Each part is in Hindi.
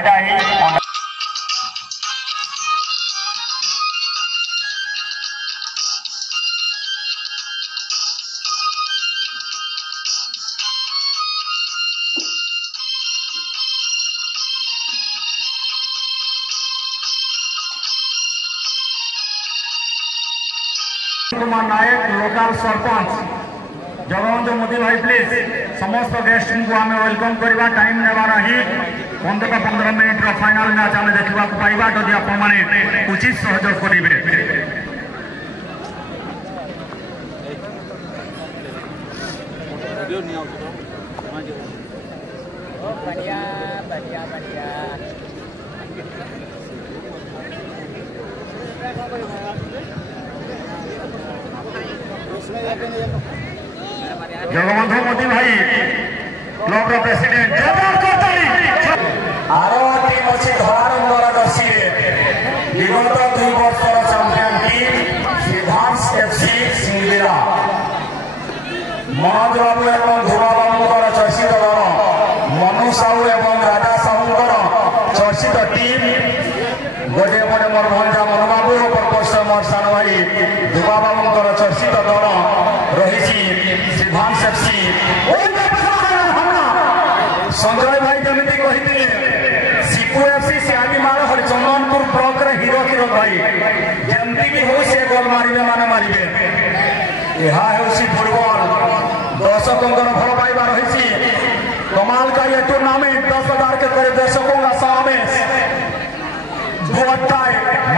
फायदा ही कुमार नायक लोकल सरपंच जगबंधु मोदी भाई प्लीज समस्त गेस्ट को आम वेलकम करवा टाइम नेबार ही 15 मिनिट फाइनाल मैच आम देखा पाइबा जदि आपने उचित सहयोग करेंगे। बढ़िया बढ़िया बढ़िया जगबंधु मोदी भाई ब्लॉक प्रेसिडेंट आरो टीम अच्छी धरारंगर दर्शी विगत 2 वर्षर चैंपियन टीम सिद्धांत एफसी सिंगेरा मनोज बाबू एवं ध्रुवा बाबूर चर्चित दल मनु साहू एवं राजा साहूर चर्चित टीम गोटे पटे मोर भंजा मनु बाबू प्रकोष्ठ मोर सान भाई ध्रुवा बाबूर चर्चित दल रही सिद्धांत एफसी संजय भाई जमी कही सिपु एफसी सियालीमाल हरिचंदनपुर ब्लॉक हिरो हिरो भाई जमती भी हो से गोल मारे माने मारे यह फुटबॉल दर्शकों भल पाइबा रही कमाल का यह टूर्नामेंट 10,000 के करीब दर्शकों का समावेश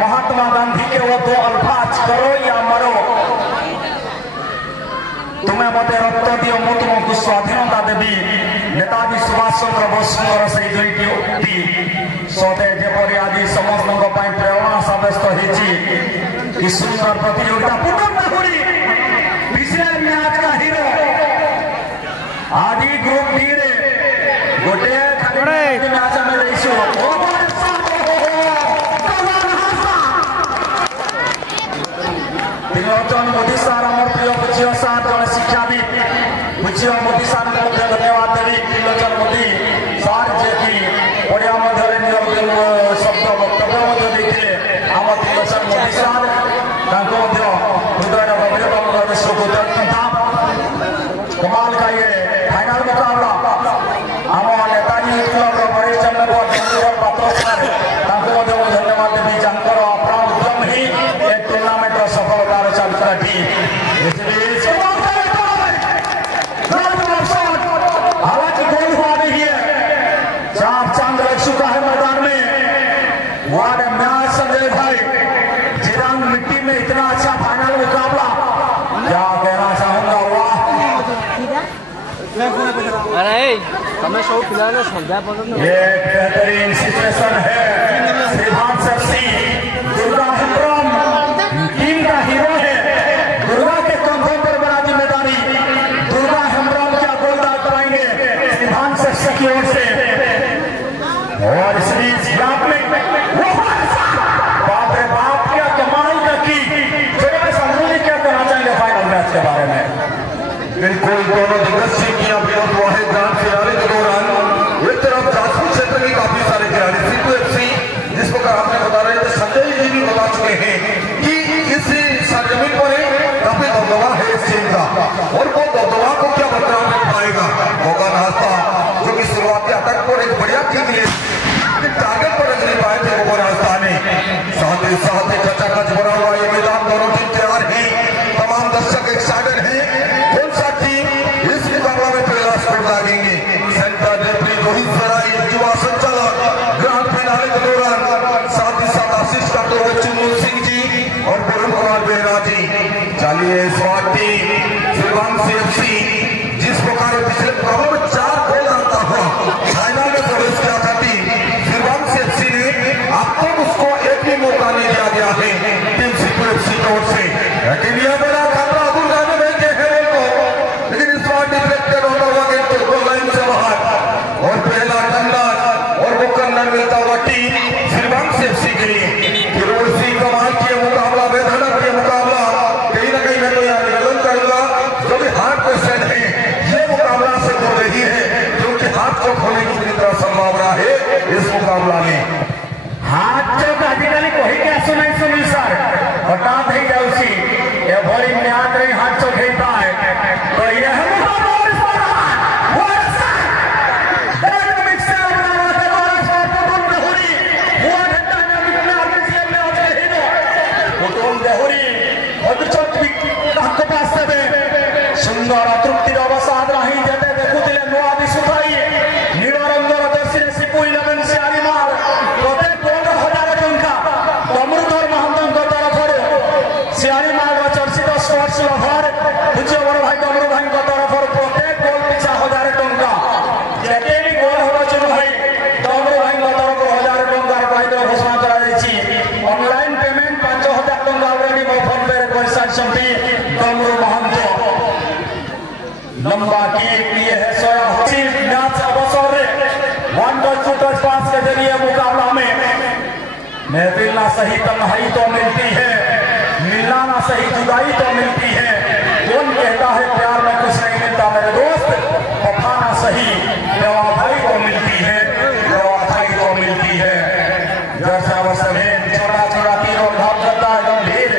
महात्मा गांधी के वो 2 अल्फाज करो या मरो तुम्हें मत रक्त दियो मु तुमको स्वाधीनता देवी नेताजी सुभाष चंद्र बोसर से दुईटी सते जेपरी आज समस्त प्रेरणा सब्यस्त होती सुंदर प्रतियोगिता पुटन दाहुरी पिछले मैच का हीरो आज ग्रुप डी रे गोटे मैच में रहीसु मोदी सार आम प्रिय पूज्य सार जन शिक्षाविद पूज्य मोदी सार धन्यवाद देवी त्रिलोचन मोदी सार जे कि ओडिया मध्य शब्द वक्तव्य देते आम त्रिलोचन मोदी सार हृदय गंभीर कृतज्ञता कमाल का ये फाइनल मुकाबला आम नेताजी क्लब वरिष्ठ पात्र सार धन्यवाद देवी जहाँ अपना उद्यम ही टूर्नामेंट सफलतार चालुता टीम हालांकि गोल हुआ नहीं है चार चांद लग चुका है मैदान में वार्ड मैच संजय भाई जिरंग मिट्टी में इतना अच्छा फाइनल मुकाबला क्या कहना चाहूंगा अरे समय शो फिलहाल संध्या ये बेहतरीन सिचुएशन है सिद्धांत एफसी दुर्गा हेम्ब्रम टीम का हीरो है दुर्गा के कंधों पर बड़ा जिम्मेदारी दुर्गा हेम्ब्रम क्या गोल दाग कराएंगे सिद्धांत एफसी की ओर से और इस बाप रे बाप क्या कमाल का की क्या कहना चाहेंगे फाइनल मैच के बारे में। बिल्कुल दोनों दिग्गज किया विनोद वाहिद ग्रांड फिनाले के दौरान एक तरफ जाजपुर क्षेत्र के काफी सारे खिलाड़ी सिपु एफसी जिस प्रकार आपने बता रहे थे संजय जी भी बता चुके हैं कि इस सरजमीन पर काफी दबदबा है इस टीम का और वो दबदबा को क्या बरकरार रख पाएगा मौका नाश्ता जो कि शुरुआती अटैक पर एक बढ़िया टीम लिए टारगेट पर रख नहीं पाए थे वो नाश्ता ने साथ ही खचाखच भरा हुआ ये मैदान दोनों टीम तैयार है तमाम दर्शक एक्साइटेड है लागेंगे सेंटर रेफरी रोहित सराई युवा संचालक ग्रांड फिनाले के दौरान साथ ही साथ असिस्ट डॉक्टर चिन्मू सिंह जी और वरुण कुमार बेहरा जी चलिए स्वागत टीम सिद्धांत एफसी जिस प्रकार पिछले मुकाबले में 4 गोल डालता हुआ फाइनल में प्रवेश किया था टीम सिद्धांत एफसी ने अब तक उसको एक भी मौका नहीं दिया गया है टीम सिपु एफसी की ओर से अकेलिया मेरा खतरा अब्दुल गाने में के है लेकिन इस बार डिफेक्टेड होता हुआ लाइन से बाहर और पहला टंडन और वो कर्नर मिलता हुआ टीम सिद्धांत एफसी के लिए फिरोज सिंह कमाल किए मुकाबला बेधड़क किए मुकाबला कहीं ना कहीं मैं तो यार गलत करूंगा जो भी हार्ट पेशेंट है ये मुकाबला से हो रही है क्योंकि हाथ को खोने की पूरी तरह संभावना है इस मुकाबला शम्पी डमरू महंतो लंबा किक लिए है सोया मैच अवसर 1 टच 2 टच पास के जरिए मुकाबला में महफिल ना सही तन्हाई तो मिलती है, मिलना ना सही जुदाई तो मिलती है। कौन कहता है प्यार में कुछ नहीं मिलता मेरे दोस्त, वफा ना सही बेवफाई तो मिलती है, बेवफाई तो मिलती है। जैसा अवसर है छोटा छोटा तीरों भाग करता है गंभीर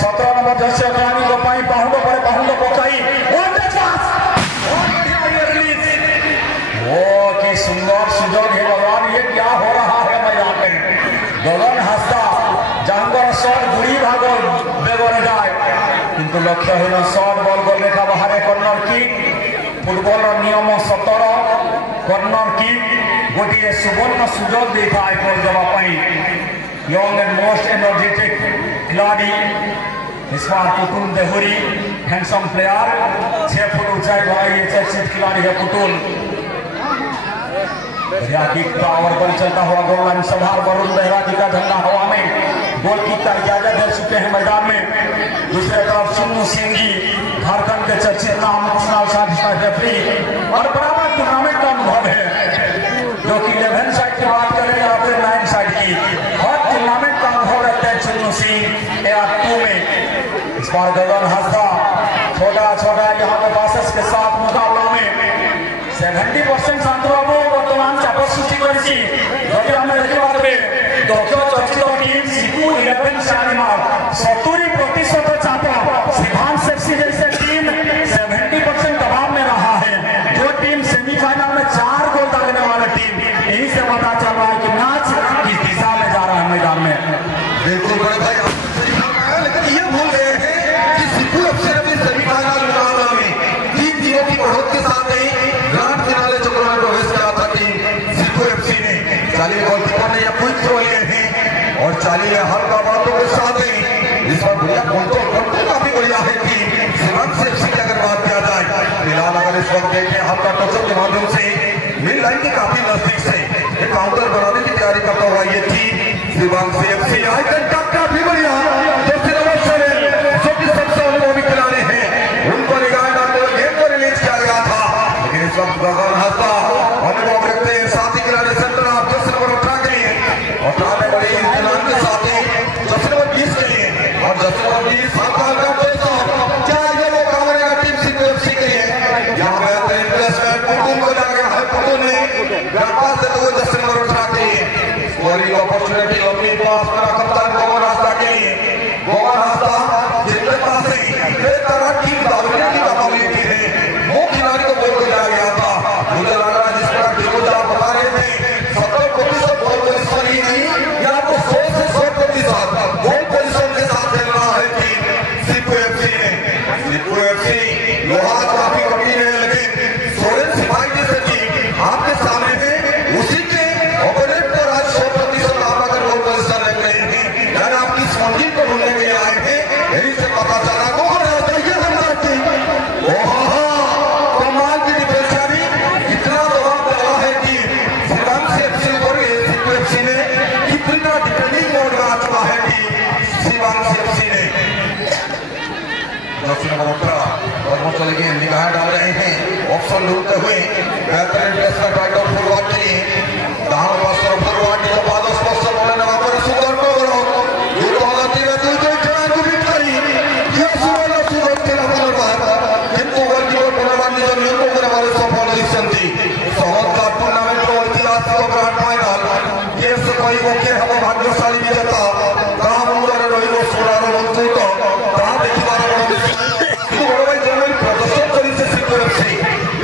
17 नंबर जैसे अग्रानी को पाई बाहुंडो पर बाहुंडो पकाई की सुंदर सुजोग है भगवान, ये क्या हो रहा है मैदान में। गगन हस्ता जहांगर शॉट बुरी भागो बेगरे जाए किंतु लक्ष्य हल शॉट बल गोल रेखा बाहर कर्नर किक फुटबल नियम 17 कर्नर किक गोटे सुवर्ण सुजोग देता है गोल देवाई यंग एंड मोस्ट एनर्जेटिक खिलाड़ी इस बार Putul Dehuri handsome player 6 foot ऊंचाई भाई ये चर्चित खिलाड़ी है पुतुल। टावर पर चलता हुआ गोल लाइन संभार वरुण बेहरा जी का झंडा हवा में गोल की इजाजत दे चुके हैं मैदान में। दूसरे तरफ सुन्नू सिंह जी झारखंड के चर्चित नाम रेफरी और बराबर टूर्नामेंट का अनुभव है जो कि 11 साइड की बात करें या फिर 9 साइड की हर टूर्नामेंट का अनुभव रहता है सुन्नू सिंह AR2 में। इस बार गगन हंसदा छोटा छोटा यहाँ पे बासस के साथ मुकाबला में 70% शांतबाबू बर्तमान चाप सृष्टि करछि যদি আমরা দেখতে পারবে দক্ষ চর্চিত টিম সিকু 11 শালিমার 70% चाप सिद्धांत सेक्सी जैसे टीम 70% दबाव में रहा है। जो टीम सेमीफाइनल में 4 गोल दागने वाला टीम यही से पता चल रहा है कि मैच किस दिशा में जा रहा है मैदान में। बिल्कुल बड़े भाई लेकिन ये भूल गए हैं कि सिकू FC ने सेमीफाइनल मुकाबला में 3 टीमों की बढ़त के साथ ही ग्रांड फिनाले चक्र में प्रवेश किया था टीम सिकू FC ने। 40 गोलकीपर ने या क्विक थ्रो लिए हैं और 40 हल्का बातों के साथ ही इस बार बढ़िया गोलकीपर काफी बढ़िया है टीम सीमांत FC की अगर बात किया जाए फिलहाल अगर इस वक्त देखें हल्का टचअप के माध्यम से मिड लाइन के काफी नजदीक से एक काउंटर बनाने की तैयारी करता हुआ ये टीम सीमांत FC काफी बढ़िया जो कि सबसे अनुभवी खिलाड़ी हैं उनको निगाह डालते हुए गेम को रिलीज किया गया था। लेकिन इस वक्त गगन हंसदा अनुभव रखते हैं साथी खिलाड़ी सेंटर ऑफ जर्सी नंबर 18 के लिए और में बड़ी इंतजाम के साथ ही जर्सी नंबर 20 के लिए और जर्सी नंबर 20 क्या ये मौका मिलेगा टीम सिकू FC के लिए। यहाँ बेहतरीन प्लेसमेंट पुतुल को जा गया है पुतुल ने व्यापार से तो जर्सी नंबर 18 के लिए स्कोरिंग अपॉर्चुनिटी लंबी पास करा कप्तान गगन हंसदा के लिए। गगन हंसदा जिनके पास बेहतर की दावनी का क्वालिटी है वो खिलाड़ी को गोल दिया गया था। मुझे लग रहा है जिस तरह टीम को आप बता रहे थे 70% गोल पोजीशन ही नहीं या तो 100 से 100% गोल पोजीशन के साथ खेल रहा है टीम सिकू FC ने। सिकू FC लोहा काफी कठिन है लेकिन सोरेन सिपाही जैसे टीम आपके सामने है उसी के ओपोनेंट पर आज 100% आप अगर गोल पोजीशन रख रहे हैं यानी आपकी स्मॉलिंग को ढूंढने के लिए आए हैं यही से पता चला कमाल की डिफेंसरी कितना दबाव डाला है टीम सीमांत FC पर सिकू FC ने कितना डिफेंडिंग मोड में आ चुका है टीम सीमांत FC ने। दक्षिण नंबर 18 और वो चले गए निगाह डाल रहे हैं ऑप्शन ढूंढते हुए बेहतरीन प्लेसमेंट राइट और फॉरवर्ड के लिए दाहिने पास तरफ फॉरवर्ड की बाद स्पष्ट बोले ना पर सुंदर को करो ये तो हालांकि में दूर जो जान को बीट करी ये सुबह सुबह के नंबर पर किंतु वर्ल्ड की टूर्नामेंट में जो नियम को करने वाले सफल दिसंती बहुत का टूर्नामेंट को इतिहास का ग्रैंड फाइनल ये से कोई वो के हम भाग्यशाली विजेता काम उमर रही वो सुरारो बंतु तो ता देखि बार बड़ो जमीन प्रदर्शन करी से सिकू FC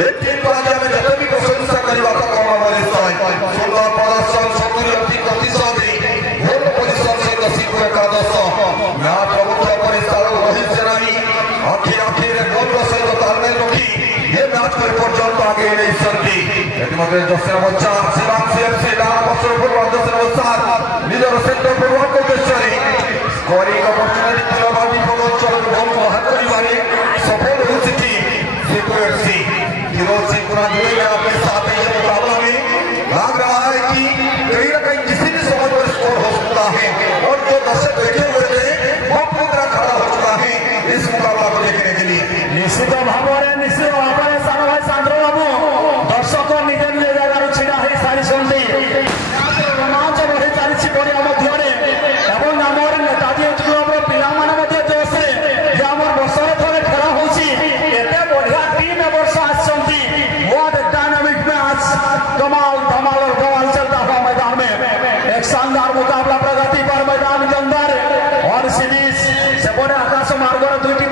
एक टीम पर में जब भी प्रशंसा करी बात करना वाले साइ सुंदर प्रदर्शन 70% गोल पोजीशन से सिकू एकादश मैं प्रमुख पर इशारा रोहित सेनानी आखिर गोल सहित तालमेल रखी ये मैच को पर्यंत आगे नहीं संती इतिमध्ये जर्सी नंबर 4 सीमांत FC डान बसर फुटबॉल जर्सी नंबर 7 निजर सेंटर फुटबॉल को देशरी स्कोरिंग अपॉर्चुनिटी खिलाड़ी फुटबॉल चलो गोल को हाथ करी मारी सफल हो चुकी सिकू FC फिरोज सिंह पूरा जुड़ेगा अपने साथ ये मुकाबला में लग रहा है कि कहीं ना कहीं किसी भी समय पर स्कोर हो सकता है और जो दर्शक बैठे हुए थे वो पूरी तरह खड़ा हो चुका है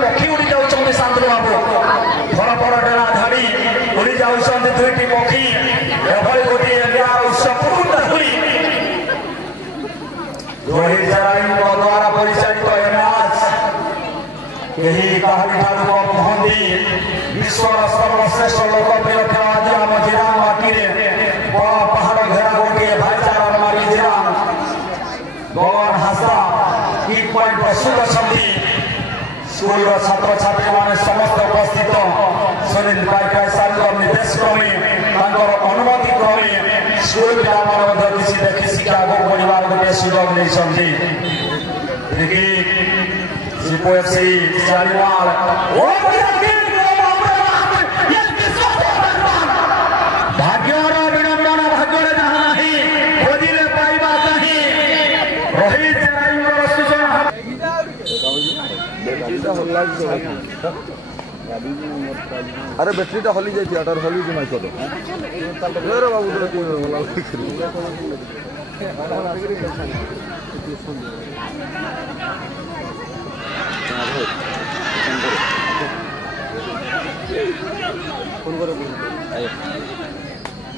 पक्षी उड़ी जाऊँ शांतनु बाबू फल फल डेरा झाड़ी उड़ी जाऊँ दुईटी पक्षी एभली गोटे संपूर्ण हुई रोहित जराई द्वारा परिचालित मैच यही कहानी ठारू कम नुहति विश्वर सर्वश्रेष्ठ लोकप्रिय खेल आज आम जिरांग माटी पहाड़ घेरा गोटे भाईचारा मारी जिरांग गगन हासदा किक पॉइंट प्रस्तुत अच्छा स्कूल छात्र छात्री मैंने समस्त उपस्थित सुनील पाइकाई साहब निर्देश क्रमे अनुमति क्रमे स्कूल पिला किसी देखी शिक्षा आगे बढ़ार गोटे सुजोग नहीं एफसी चारिवाल भाग्यर विडंबन भाग्य जहाँ नहीं खोजिले पाइबा कहीं रोहित सूचना अरे बैटरीटा हली जाती अटर हली जमा कर रे बाबू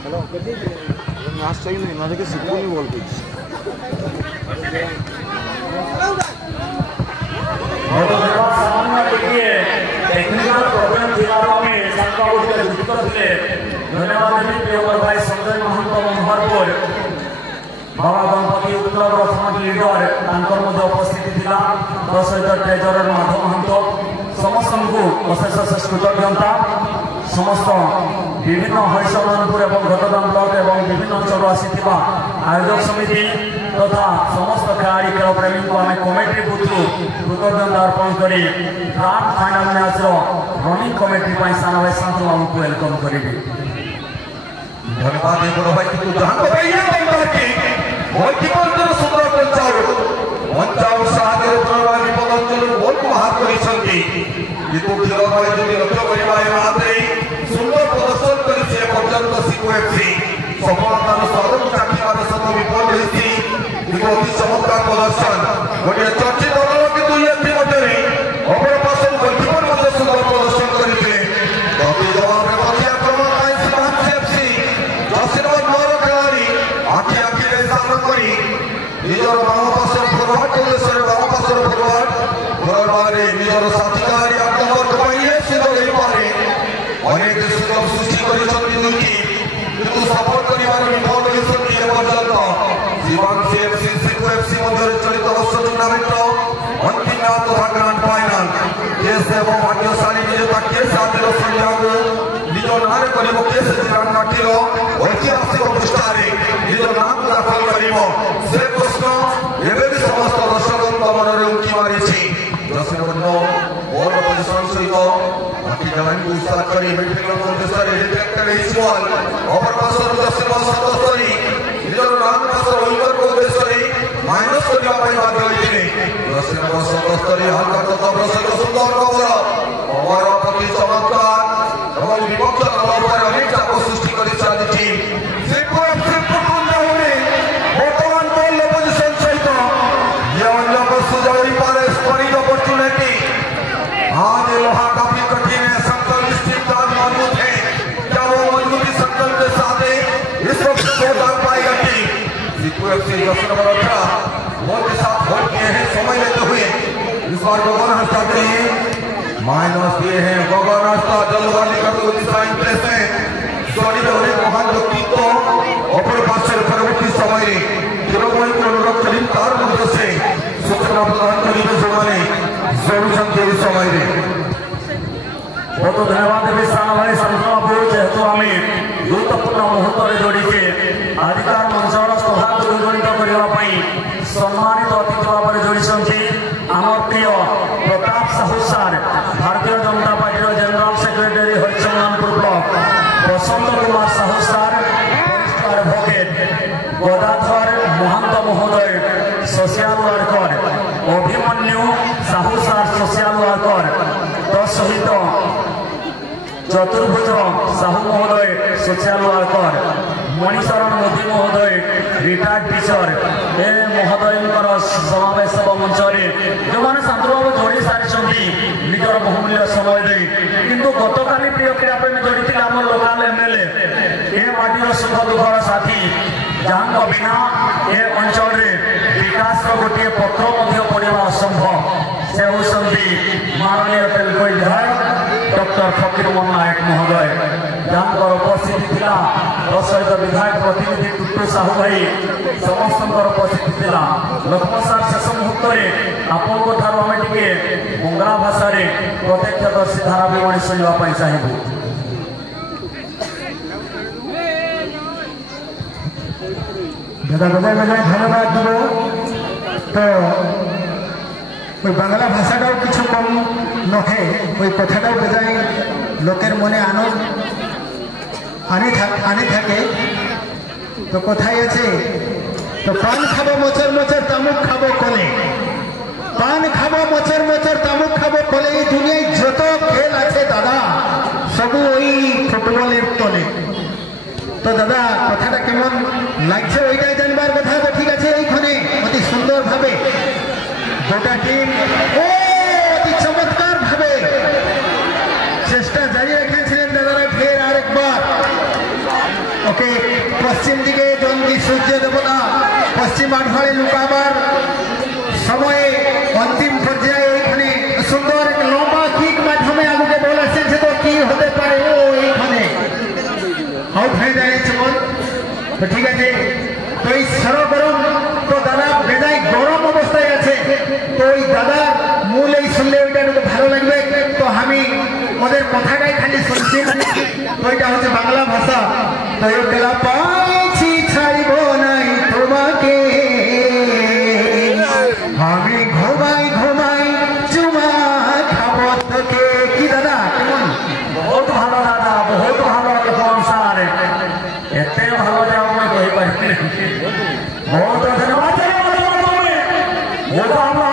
हेलो मैच चाहिए नहीं ना देखिए सिक्को नहीं बॉल पिच टेक्निकल प्रॉब्लम थिबारो में संका उठके जुटकर थे धन्यवाद जी प्रियवर भाई संजय महंत मोहरपुर बाबा गणपति उत्तर समाज लीडर तांकर मध्य उपस्थिति थिला सहित ट्रेजरर माधव महंत समस्त को अशेष अशेष कृतज्ञता समस्त विभिन्न हरिशरणपुर और घटगाम ब्लॉक और विभिन्न अंचल आसीथिबा आयोजक समिति तथा समस्त खेलाड़ी खेल प्रेमी को आम कमिटी बुथु कृतज्ञता अर्पण कर grand final match running committee साना भाई शांतनु बाबू को वेलकम करी धन्यवाद भाई सुंदर पंचाव साधे विपदंचल बल को बाहर कर सुंदर प्रदर्शन कर सफलतार स्वर्ग चाखिबार सह विफल अति चमत्कार प्रदर्शन गोटे चर्चित दल किंतु ये मध्य अपर पार्श्व गोलकीपर सुंदर प्रदर्शन करते जवाब आखि आखि सामना करी निजर बाम पार्श्व फरवार्ड उद्देश्य बाम पार्श्व फरवार्ड घर निजर साथी खेलाड़ी आक्रमण सुंदर हो पारे अनेक सुंदर सृष्टि कर सफल कर विफल होती चलित वर्ष टूर्णामेंट अंतिम मैच तथा ग्रांड फाइनाल केस एवं भाग्यशाली विजेता केस आदिर संख्या को निज नाम कर केस जिरांग माटीर ऐतिहासिक पृष्ठार निज नाम दाखल कर प्रश्न एवं समस्त दर्शकों मन में उंकी मारी बॉल पोजिशन सहित बाकी जवान को उत्साह कर अपर पार्श्व दक्षिण सतस्तरी निजर नाम विकर को उद्देश्य माइनस करने बाध्य होते दक्षिण सतस्तरी हल्का तत्व सहित सुंदर खबर अमर प्रति चमत्कार और विपक्ष दल अनेक चाप सृष्टि कर आज लोहा काफी कठिन है संकल्प स्थिरता मजबूत है क्या वो मजबूती संकल्प के साथ इस वक्त दो डाल पाएगा टीम एफसी 10 नंबर 18 बॉल के साथ बॉल किए हैं समय लेते हुए इस बार गगन हंसता करिए माइनस दिए हैं गगन हंसता जल्दबाजी करते हुए डिजाइन प्लेस में शरीर और एक महान व्यक्तित्व अपर पार्श्व परवर्ती समय किरणमय को अनुरोध करी तार मध्य से सूचना प्रदान करेंगे जोड़ने समय बहुत धन्यवाद देवी साना भाई शांतनु बाबू जेहेतु आम गुरुत्वपूर्ण मुहूर्त जोड़ीचे अधिकार मंचर सौभाग्य द्विगुणित करने सम्मानित अतिथि भाव में जोड़ी आम प्रिय Pratap Sahu sir Bharatiya Janata Party general secretary Harichandanpur block Basant Kumar Sahu sir वरिष्ठ एडवोकेट गदाधर महंत महोदय सोशल वर्कर अभिमन्यु साहू सार सोशल वर्कर तत्सहित चतुर्भुज साहू महोदय सोशल वर्कर मणिशरण मोदी महोदय रिटायर्ड टीचर ए महोदयर समावेश मंच जो मैंने शांतबाबू जोड़ी सारी निजर बहुमूल्य समय दे किंतु गतकाली प्रिय क्रीड़ा प्रेमी जोड़ी आम लोकाल एमएलए ए माटीर सुख दुखर साथी जहाँ बिना ए अंचल विकास गोटे पत्र पड़ा असंभव से होती माननीय तेलुगु विधायक डॉक्टर फकीर मोहन नायक महोदय जहाँ उपस्थिति था सहित विधायक प्रतिनिधि टुटू साहू भाई समस्त उपस्थिति था लक्ष्मण सार शेष मुहूर्त में आपंक आम टे बंगला भाषा प्रत्यक्षदर्शी धाराविवरणी शुणापी चाहबू। दादा बजाय बजाय धन्यवाद देव तो बांगला भाषाटा किछु कम नहे ওই কথাটা বজায় লোকের মনে আনন্দ আনে থাকে তো কথাই আছে তো পান খাবো মোচর মোচর তামুক খাবো কোলে পান খাবো মোচর মোচর তামুক খাবো কোলে এই দুনিয়ায় যত খেল আছে দাদা সবু ওই ফুটবলের তলে তো দাদা কথাটা কেমন লাগছে ওইটাই জানবার কথা তো ঠিক আছে এইখানে অতি সুন্দর ভাবে গোটা টিম অতি চমৎকার ভাবে চেষ্টা জারি রেখেছিলেন দাদারা ফের আরেকবার ওকে পশ্চিম দিকে জঙ্গি সূর্য দেবতা পশ্চিম আঠবারে লুকাবার সময়ে অন্তিম পর্যায়ে এইখানে সুন্দর এক লম্বা কিক মাধ্যমে আগুকে বল এসেছে তো কি হতে পারে ও এইখানে আউট হয়ে দাঁড়িয়েছে বল তো ঠিক আছে তো এই সরগরম তো দাদা বেজায় গরম অবস্থায় আছে তো ওই দাদার মূল এই শুনলে ওইটা ভালো লাগবে তো আমি ওদের কথাটাই খালি শুনছি তো এটা হচ্ছে বাংলা ভাষা তো গেলা পাইছি ছাড়িব নাই তোমাকে আমি ঘুমাই ঘুমাই চুমা খাবো তোকে কি দাদা কেমন बहुत ভালো দাদা बहुत ভালো লক্ষ্মণ স্যার এত ভালো যে আমি কই পারি बहुत धन्यवाद बहुत